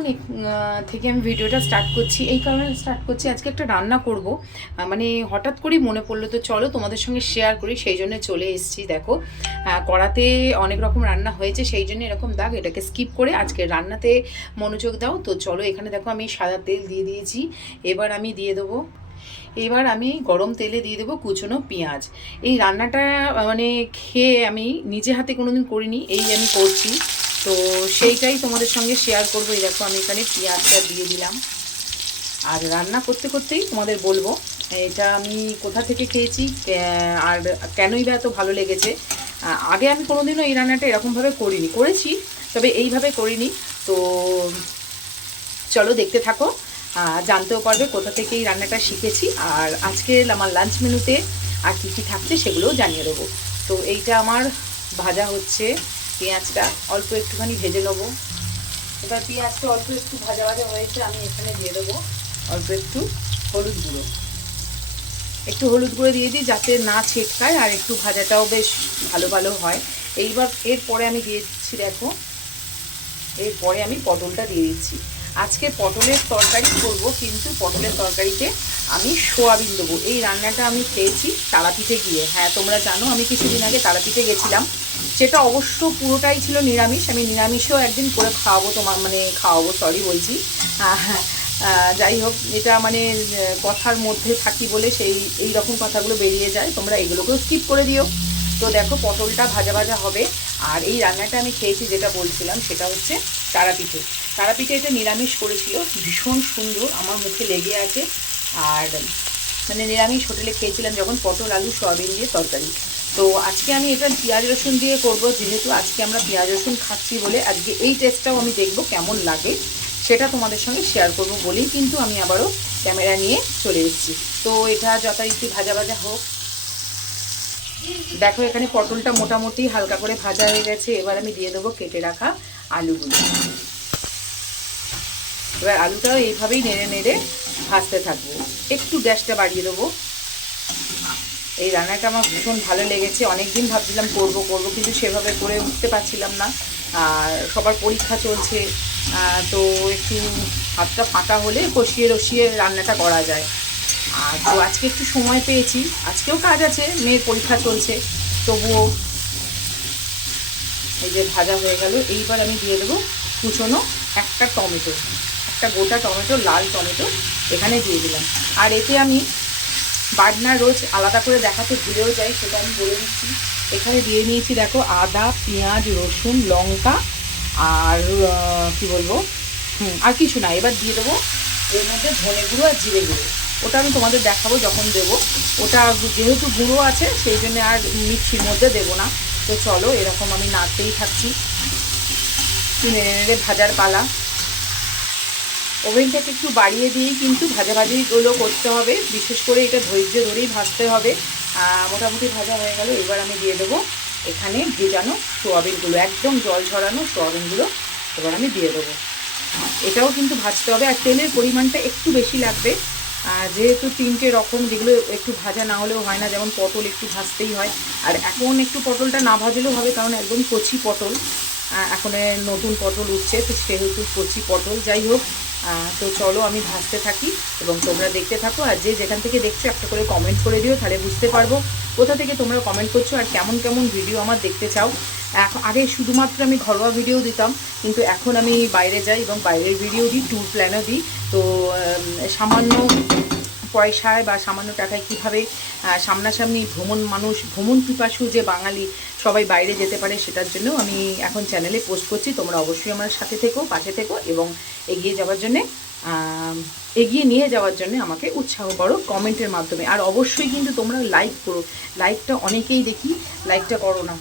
এক- থেকে আমি ভিডিওটা স্টার্ট করছি। এই কারণে স্টার্ট করছি, আজকে একটা রান্না করব। মানে হঠাৎ করেই মনে পড়ল, তো চলো তোমাদের সঙ্গে শেয়ার করি। সেই জন্য চলে এসেছি, দেখো। কড়াতে অনেক রকম রান্না হয়েছে, সেই জন্য এরকম দাগ এটাকে স্কিপ করে আজকে রান্নাতে মনোযোগ দাও। তো চলো, এখানে দেখো, আমি সাদা তেল দিয়ে দিয়েছি। এবার আমি দিয়ে দেবো, এবার আমি গরম তেলে দিয়ে দেবো কুচনো পেঁয়াজ। এই রান্নাটা মানে খেয়ে আমি নিজে হাতে কোনোদিন করিনি, এই আমি করছি। তো সেইটাই তোমাদের সঙ্গে শেয়ার করব। এই দেখো, আমি এখানে পেঁয়াজটা দিয়ে দিলাম। আর রান্না করতে করতেই তোমাদের বলব, এটা আমি কোথা থেকে খেয়েছি আর কেনই বা এত ভালো লেগেছে। আগে আমি কোনোদিনও এই রান্নাটা এরকমভাবে করিনি। করেছি, তবে এইভাবে করিনি। তো চলো দেখতে থাকো জানতেও পারবে কোথা থেকে এই রান্নাটা শিখেছি। আর আজকে আমার লাঞ্চ মেনুতে আর কী কী থাকছে সেগুলোও জানিয়ে দেবো। তো এইটা আমার ভাজা হচ্ছে পেঁয়াজটা অল্প একটুখানি ভেজে নেব। এবার পেঁয়াজটা অল্প একটু ভাজা ভাজা হয়েছে, আমি এখানে দিয়ে দেবো অল্প একটু হলুদ গুঁড়ো। একটু হলুদ গুঁড়ো দিয়ে দিই যাতে না ছেটকায় আর একটু ভাজাটাও বেশ ভালো ভালো হয়। এইবার এরপরে আমি দিয়ে দিচ্ছি দেখো, এরপরে আমি পটলটা দিয়ে দিচ্ছি। আজকে পটলের তরকারি করব, কিন্তু পটলের তরকারিতে আমি সোয়াবিন দেবো। এই রান্নাটা আমি খেয়েছি তারাপীঠে গিয়ে। হ্যাঁ তোমরা জানো, আমি কিছুদিন আগে তারাপীঠে গেছিলাম। সেটা অবশ্য পুরোটাই ছিল নিরামিষ, আমি নিরামিষও একদিন করে খাওয়াবো তোমার মানে খাওয়াবো সরি বলছি। যাই হোক, এটা মানে কথার মধ্যে থাকি বলে সেই, এই রকম কথাগুলো বেরিয়ে যায়, তোমরা এগুলোকেও স্কিপ করে দিও। তো দেখো, পটলটা ভাজা ভাজা হবে, আর এই রান্নাটা আমি খেয়েছি যেটা বলছিলাম, সেটা হচ্ছে তারাপীঠে। তারাপীঠে এটা নিরামিষ করেছিল, ভীষণ সুন্দর, আমার মুখে লেগে আছে। আর মানে নিরামিষ হোটেলে খেয়েছিলাম যখন পটল, আলু, সয়াবিন দিয়ে তরকারি। তো আজকে আমি এটা পেঁয়াজ রসুন দিয়ে করব, যেহেতু আজকে আমরা পেঁয়াজ রসুন খাচ্ছি বলে আজকে এই টেস্টটাও আমি দেখব কেমন লাগে, সেটা তোমাদের সঙ্গে শেয়ার করব বলেই কিন্তু আমি আবারও ক্যামেরা নিয়ে চলে এসেছি। তো এটা যথারীতি ভাজা ভাজা হোক। দেখো এখানে পটলটা মোটামুটি হালকা করে ভাজা হয়ে গেছে, এবার আমি দিয়ে দেবো কেটে রাখা আলুগুলো। এবার আলুটাও এইভাবেই নেড়ে নেড়ে ভাজতে থাকব। একটু গ্যাসটা বাড়িয়ে দেবো। এই রান্নাটা আমার ভীষণ ভালো লেগেছে। অনেক দিন ভাবছিলাম করব করব, কিন্তু সেভাবে করে উঠতে পারছিলাম না। আর সবার পরীক্ষা চলছে তো একটু হাতটা ফাঁকা হলে কষিয়ে রসিয়ে রান্নাটা করা যায়। আর তো আজকে একটু সময় পেয়েছি, আজকেও কাজ আছে, মেয়ের পরীক্ষা চলছে, তবুও এই যে ভাজা হয়ে গেল, এইবার আমি দিয়ে দেবো কুচনো একটা টমেটো, একটা গোটা টমেটো, লাল টমেটো এখানে দিয়ে দিলাম। আর এতে আমি বাটনা রোজ আলাদা করে দেখাতে ভুলেও যাই, সেটা আমি বলে দিচ্ছি। এখানে দিয়ে নিয়েছি, দেখো, আদা, পেঁয়াজ, রসুন, লঙ্কা আর কি বলব? হুম, আর কিছু না। এবার দিয়ে দেবো এর মধ্যে ধনে গুঁড়ো আর জিরে গুঁড়ো। ওটা আমি তোমাদের দেখাবো যখন দেবো। ওটা যেহেতু গুঁড়ো আছে, সেই জন্য আর মিক্সির মধ্যে দেবো না। তো চলো, এরকম আমি নাড়তেই থাকছি। নেড়ে ভাজার পালা। ওভেনটাকে একটু বাড়িয়ে দিয়েই কিন্তু ভাজাভাজিগুলো করতে হবে। বিশেষ করে এটা ধৈর্য ধরেই ভাজতে হবে। মোটামুটি ভাজা হয়ে গেল, এবার আমি দিয়ে দেবো এখানে ভেজানো সোয়াবিনগুলো একদম জল ঝরানো সোয়াবিনগুলো এবার আমি দিয়ে দেবো। এটাও কিন্তু ভাজতে হবে, আর তেলের পরিমাণটা একটু বেশি লাগবে। যেহেতু তিনটে রকম, যেগুলো একটু ভাজা না হলেও হয় না, যেমন পটল একটু ভাজতেই হয়। আর এখন একটু পটলটা না ভাজলেও হবে, কারণ একদম কচি পটল। এখন নতুন পটল উঠছে, তো সেহেতু কচি পটল। যাই হোক তো চলো আমি ভাসতে থাকি এবং তোমরা দেখতে থাকো। আর যে যেখান থেকে দেখছ, একটা করে কমেন্ট করে দিও, তাহলে বুঝতে পারব কোথা থেকে তোমরা কমেন্ট করছ আর কেমন কেমন ভিডিও আমার দেখতে চাও। এখন আগে শুধুমাত্র আমি ঘরোয়া ভিডিও দিতাম, কিন্তু এখন আমি বাইরে যাই এবং বাইরের ভিডিও দিই ট্যুর প্ল্যানও দিই। তো সামান্য পয়সায় বা সামান্য টাকায় কীভাবে সামনাসামনি ভ্রমণ মানুষ, ভ্রমণ পিপাসু যে বাঙালি সবাই বাইরে যেতে পারে সেটার জন্য আমি এখন চ্যানেলে পোস্ট করছি। তোমরা অবশ্যই আমার সাথে থেকো, পাশে থেকো এবং এগিয়ে যাওয়ার জন্যে এগিয়ে নিয়ে যাওয়ার জন্য আমাকে উৎসাহ করো কমেন্টের মাধ্যমে। আর অবশ্যই কিন্তু তোমরা লাইক করো। লাইকটা অনেকেই দেখি লাইকটা করো না।